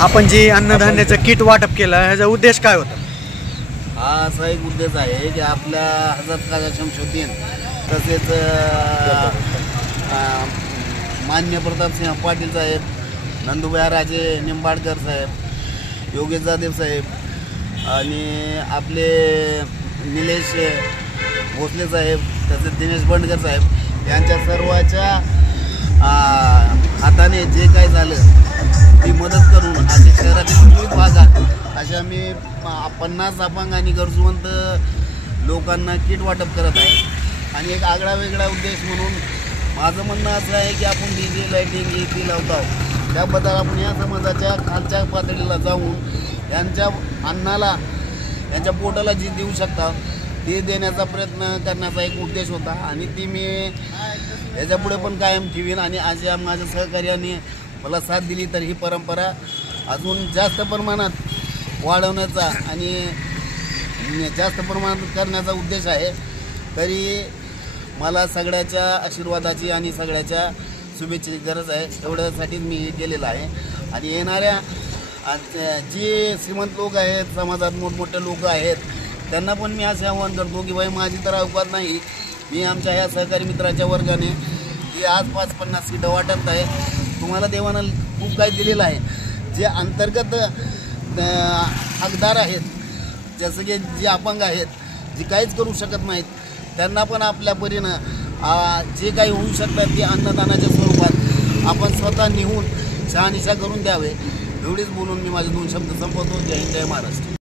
आपण जी अन्नधान्याचं किट वाटप केलं ह्याचा उद्देश काय होता? हा असा एक उद्देश आहे की आपल्या हजरत खाजा शमशुद्दीन तसेच मान्य प्रतापसिंह पाटील साहेब, नंदुबाई राजे निंबाडकर साहेब, योगेश जाधव साहेब आणि आपले निलेश भोसले साहेब तसेच दिनेश बंडकर साहेब यांच्या सर्वाच्या हाताने जे काय झालं ती मदत करून असे शहरातील विविध भागात अशा मी 50 अपंग आणि गरजूवंत लोकांना किट वाटप करत आहे। आणि एक आगळा वेगळा उद्देश म्हणून माझं म्हणणं असं आहे की आपण डीजे लाईटिंग इथे लावतो त्याबद्दल आपण या समाजाच्या खालच्या पातळीला जाऊन यांच्या अन्नाला यांच्या पोटाला जी देऊ शकता ते देण्याचा प्रयत्न करण्याचा एक उद्देश होता आणि ती मी याच्यापुढे पण कायम ठेवीन। आणि आज या माझ्या सहकार्याने मला साथ दिली तर ही परंपरा अजून जास्त प्रमाणात वाढवण्याचा आणि जास्त प्रमाणात करण्याचा उद्देश आहे। तरी मला सगळ्याच्या आशीर्वादाची आणि सगळ्याच्या शुभेच्छेची गरज आहे, एवढ्यासाठीच मी हे केलेलं आहे। आणि येणाऱ्या जे श्रीमंत लोक आहेत, समाजात मोठमोठे लोक आहेत, त्यांना पण मी असे आवाहन करतो की बाई माझी तर अवकात नाही, मी आमच्या ह्या सहकारी मित्राच्या वर्गाने ही आज 550 सीटं वाटत आहे। तुम्हाला देवानं खूप काही दिलेलं आहे। जे अंतर्गत हकदार आहेत, जसं की जे अपंग आहेत, जे काहीच करू शकत नाहीत, त्यांना पण आपल्या परीनं जे काही होऊ शकतात ते अन्नदानाच्या स्वरूपात आपण स्वतः निहून शहानिशा करून द्यावे। एवढीच बोलून मी माझे 2 शब्द संपवतो। जय हिंद, जय महाराष्ट्र।